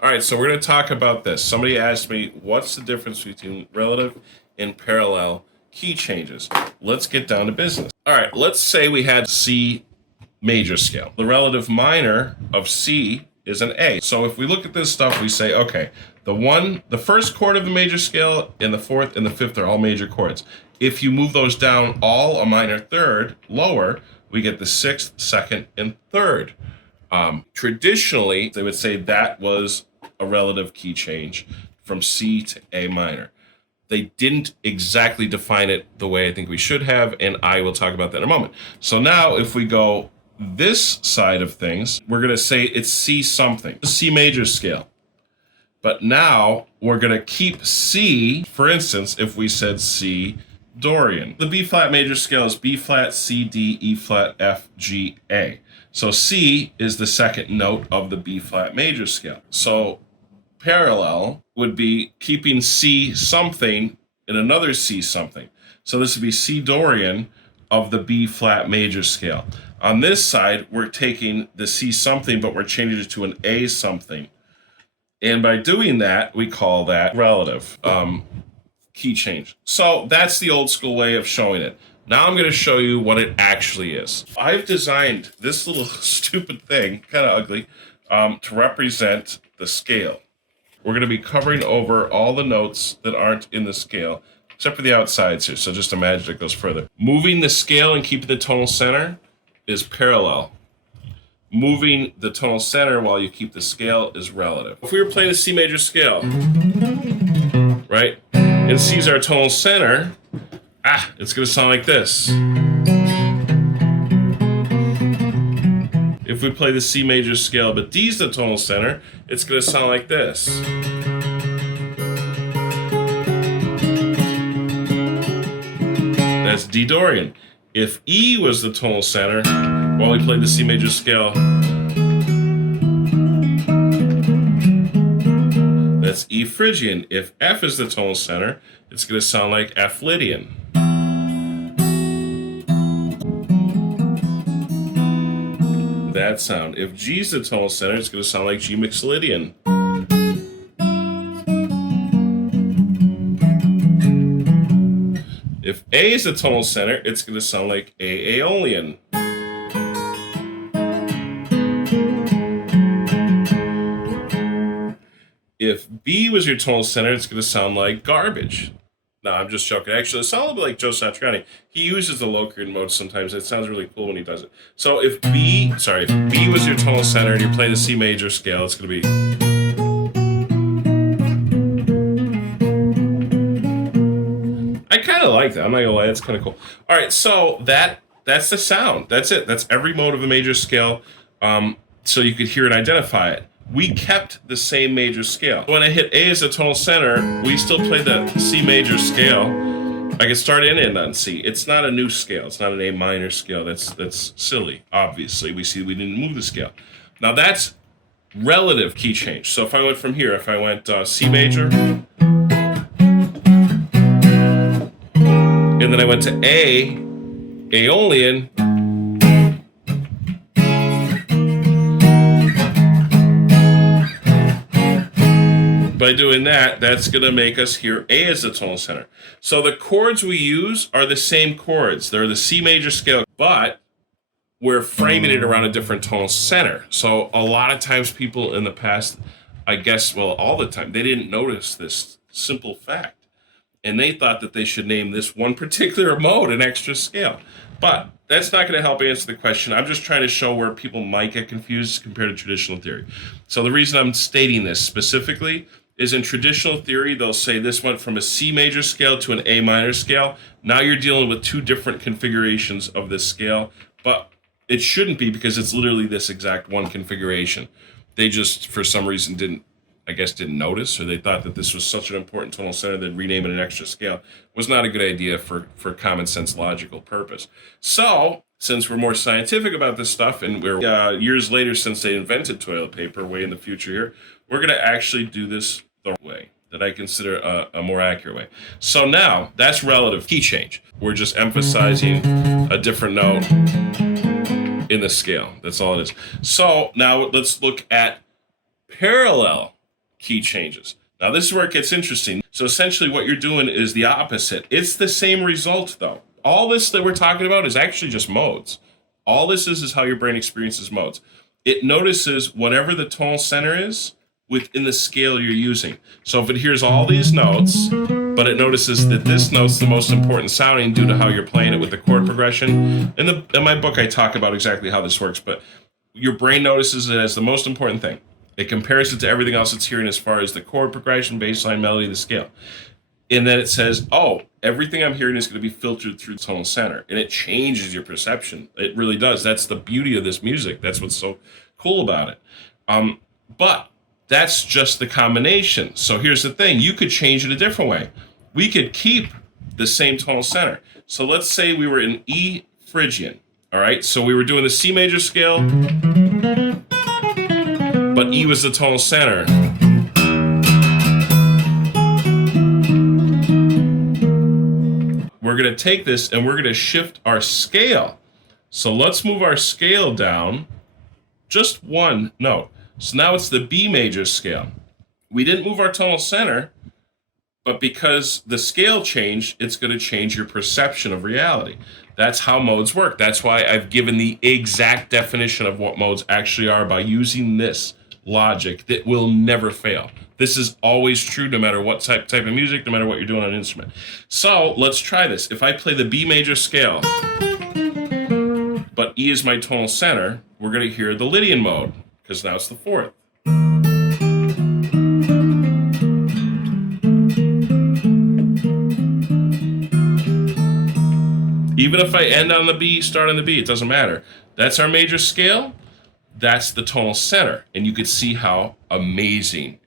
All right, so we're going to talk about this. Somebody asked me, what's the difference between relative and parallel key changes? Let's get down to business. All right, let's say we had C major scale. The relative minor of C is an A. So if we look at this stuff, we say, okay, the first chord of the major scale and the fourth and the fifth are all major chords. If you move those down all a minor third lower, we get the sixth, second, and third. Traditionally, they would say that was a relative key change from C to A minor. They didn't exactly define it the way I think we should have, and I will talk about that in a moment. So now if we go this side of things, we're going to say it's C something, C major scale. But now we're going to keep C, for instance, if we said C Dorian. The B flat major scale is B flat, C, D, E flat, F, G, A. So C is the second note of the B flat major scale. So parallel would be keeping C something in another C something. So this would be C Dorian of the B flat major scale. On this side, we're taking the C something, but we're changing it to an A something. And by doing that, we call that relative key change. So that's the old school way of showing it. Now I'm going to show you what it actually is. I've designed this little stupid thing, kind of ugly, to represent the scale. We're going to be covering over all the notes that aren't in the scale, except for the outsides here. So just imagine it goes further. Moving the scale and keeping the tonal center is parallel. Moving the tonal center while you keep the scale is relative. If we were playing a C major scale, right, and C is our tonal center, it's going to sound like this. If we play the C major scale, but D's the tonal center, it's going to sound like this. That's D Dorian. If E was the tonal center, while we played the C major scale, that's E Phrygian. If F is the tonal center, it's going to sound like F Lydian. That sound. If G is the tonal center, it's going to sound like G Mixolydian. If A is the tonal center, it's going to sound like A Aeolian. If B was your tonal center, it's going to sound like garbage. No, I'm just joking. Actually, it sounds a little bit like Joe Satriani. He uses the Locrian mode sometimes. It sounds really cool when he does it. So if B was your tonal center and you play the C major scale, it's going to be... I kind of like that. I'm not going to lie. That's kind of cool. All right, so that's the sound. That's it. That's every mode of a major scale, so you could hear and identify it. We kept the same major scale. When I hit A as a tonal center, we still played the C major scale. I can start and end on C. It's not a new scale. It's not an A minor scale. That's silly. Obviously, we see we didn't move the scale. Now that's relative key change. So if I went from here, if I went C major, and then I went to A, Aeolian, by doing that, that's going to make us hear A as the tonal center. So the chords we use are the same chords. They're the C major scale, but we're framing it around a different tonal center. So a lot of times people in the past, I guess, well, all the time, they didn't notice this simple fact. And they thought that they should name this one particular mode an extra scale. But that's not going to help answer the question. I'm just trying to show where people might get confused compared to traditional theory. So the reason I'm stating this specifically is in traditional theory, they'll say this went from a C major scale to an A minor scale. Now you're dealing with two different configurations of this scale, but it shouldn't be because it's literally this exact one configuration. They just, for some reason, didn't notice, or they thought that this was such an important tonal center that rename it an extra scale was not a good idea for common sense logical purpose. So, since we're more scientific about this stuff, and we're years later since they invented toilet paper, way in the future here, we're going to actually do this the way that I consider a more accurate way. So now, that's relative key change. We're just emphasizing a different note in the scale. That's all it is. So now let's look at parallel key changes. Now this is where it gets interesting. So essentially what you're doing is the opposite. It's the same result though. All this that we're talking about is actually just modes. All this is how your brain experiences modes. It notices whatever the tonal center is within the scale you're using. So if it hears all these notes, but it notices that this note's the most important sounding due to how you're playing it with the chord progression. In my book, I talk about exactly how this works, but your brain notices it as the most important thing. It compares it to everything else it's hearing as far as the chord progression, bassline, melody, the scale. And then it says, oh, everything I'm hearing is going to be filtered through the tonal center. And it changes your perception. It really does. That's the beauty of this music. That's what's so cool about it. But that's just the combination. So here's the thing. You could change it a different way. We could keep the same tonal center. So let's say we were in E Phrygian. All right. So we were doing the C major scale, but E was the tonal center. We're going to take this and we're going to shift our scale. So let's move our scale down just one note. So now it's the B major scale. We didn't move our tonal center, but because the scale changed, it's going to change your perception of reality. That's how modes work. That's why I've given the exact definition of what modes actually are by using this logic that will never fail. This is always true no matter what type of music, no matter what you're doing on an instrument. So let's try this. If I play the B major scale, but E is my tonal center, we're going to hear the Lydian mode, because now it's the fourth. Even if I end on the B, start on the B, it doesn't matter. That's our major scale. That's the tonal center. And you can see how amazing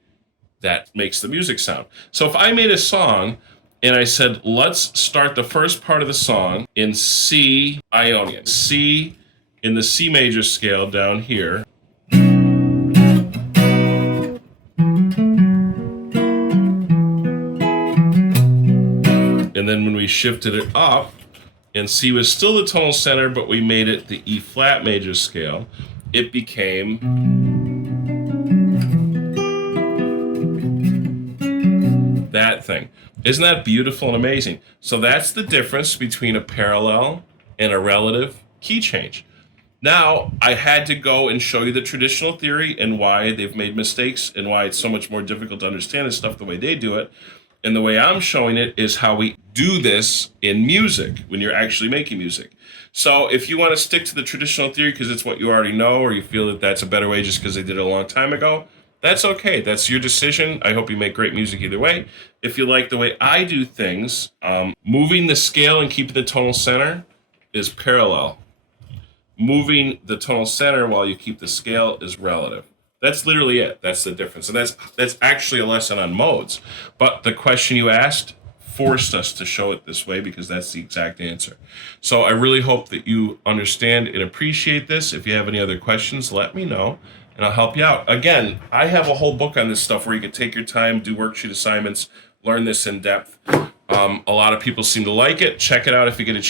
that makes the music sound. So if I made a song and I said, let's start the first part of the song in C Ionian, C in the C major scale down here. And then when we shifted it up, and C was still the tonal center, but we made it the E flat major scale, it became that thing. Isn't that beautiful and amazing? So that's the difference between a parallel and a relative key change. Now, I had to go and show you the traditional theory and why they've made mistakes and why it's so much more difficult to understand this stuff the way they do it. And the way I'm showing it is how we do this in music when you're actually making music. So if you want to stick to the traditional theory because it's what you already know, or you feel that that's a better way just because they did it a long time ago, that's okay. That's your decision. I hope you make great music either way. If you like the way I do things, moving the scale and keeping the tonal center is parallel. Moving the tonal center while you keep the scale is relative. That's literally it. That's the difference. And that's actually a lesson on modes. But the question you asked forced us to show it this way because that's the exact answer. So I really hope that you understand and appreciate this. If you have any other questions, let me know and I'll help you out. Again, I have a whole book on this stuff where you can take your time, do worksheet assignments, learn this in depth. A lot of people seem to like it. Check it out if you get a chance.